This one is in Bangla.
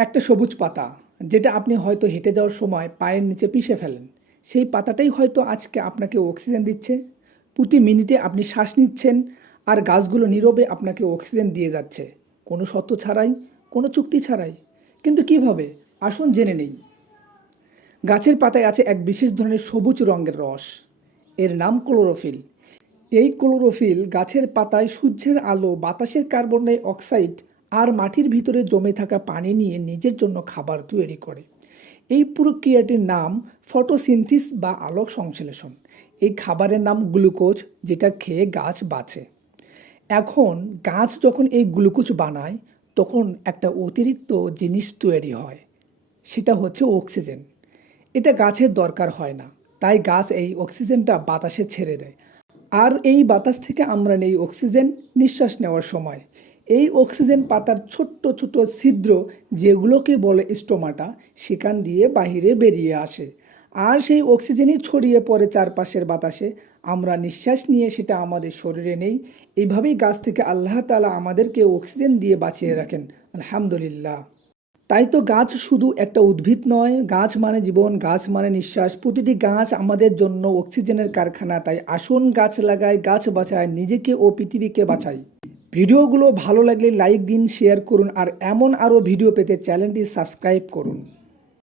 একটা সবুজ পাতা, যেটা আপনি হয়তো হেঁটে যাওয়ার সময় পায়ের নিচে পিষে ফেলেন। সেই পাতাটাই হয়তো আজকে আপনাকে অক্সিজেন দিচ্ছে। প্রতি মিনিটে আপনি শ্বাস নিচ্ছেন আর গাছগুলো নীরবে আপনাকে অক্সিজেন দিয়ে যাচ্ছে। কোনো সত্য ছাড়াই, কোনো চুক্তি ছাড়াই। কিন্তু কীভাবে? আসুন জেনে নেই। গাছের পাতায় আছে এক বিশেষ ধরনের সবুজ রঙের রস। এর নাম ক্লোরোফিল। এই ক্লোরোফিল গাছের পাতায় সূর্যের আলো, বাতাসের কার্বন ডাই অক্সাইড আর মাটির ভিতরে জমে থাকা পানি নিয়ে নিজের জন্য খাবার তৈরি করে। এই প্রক্রিয়াটির নাম ফটোসিনথিস বা আলোক সংশ্লেষণ। এই খাবারের নাম গ্লুকোজ, যেটা খেয়ে গাছ বাঁচে। এখন গাছ যখন এই গ্লুকোজ বানায়, তখন একটা অতিরিক্ত জিনিস তৈরি হয়, সেটা হচ্ছে অক্সিজেন। এটা গাছের দরকার হয় না, তাই গাছ এই অক্সিজেনটা বাতাসে ছেড়ে দেয়। আর এই বাতাস থেকে আমরা নেই অক্সিজেন, নিঃশ্বাস নেওয়ার সময়। এই অক্সিজেন পাতার ছোট্ট ছোট ছিদ্র যেগুলোকে বলে স্টোমাটা, সেখান দিয়ে বাহিরে বেরিয়ে আসে। আর সেই অক্সিজেনই ছড়িয়ে পড়ে চারপাশের বাতাসে। আমরা নিঃশ্বাস নিয়ে সেটা আমাদের শরীরে নেই। এইভাবেই গাছ থেকে আল্লাহ তালা আমাদেরকে অক্সিজেন দিয়ে বাঁচিয়ে রাখেন। আলহামদুলিল্লাহ। তাই তো গাছ শুধু একটা উদ্ভিদ নয়। গাছ মানে জীবন, গাছ মানে নিঃশ্বাস। প্রতিটি গাছ আমাদের জন্য অক্সিজেনের কারখানা। তাই আসুন গাছ লাগায় গাছ বাঁচায় নিজেকে ও পৃথিবীকে বাঁচাই। ভিডিওগুলো ভালো লাগলে লাইক দিন শেয়ার করুন, আর এমন আরও ভিডিও পেতে চ্যানেলটি সাবস্ক্রাইব করুন।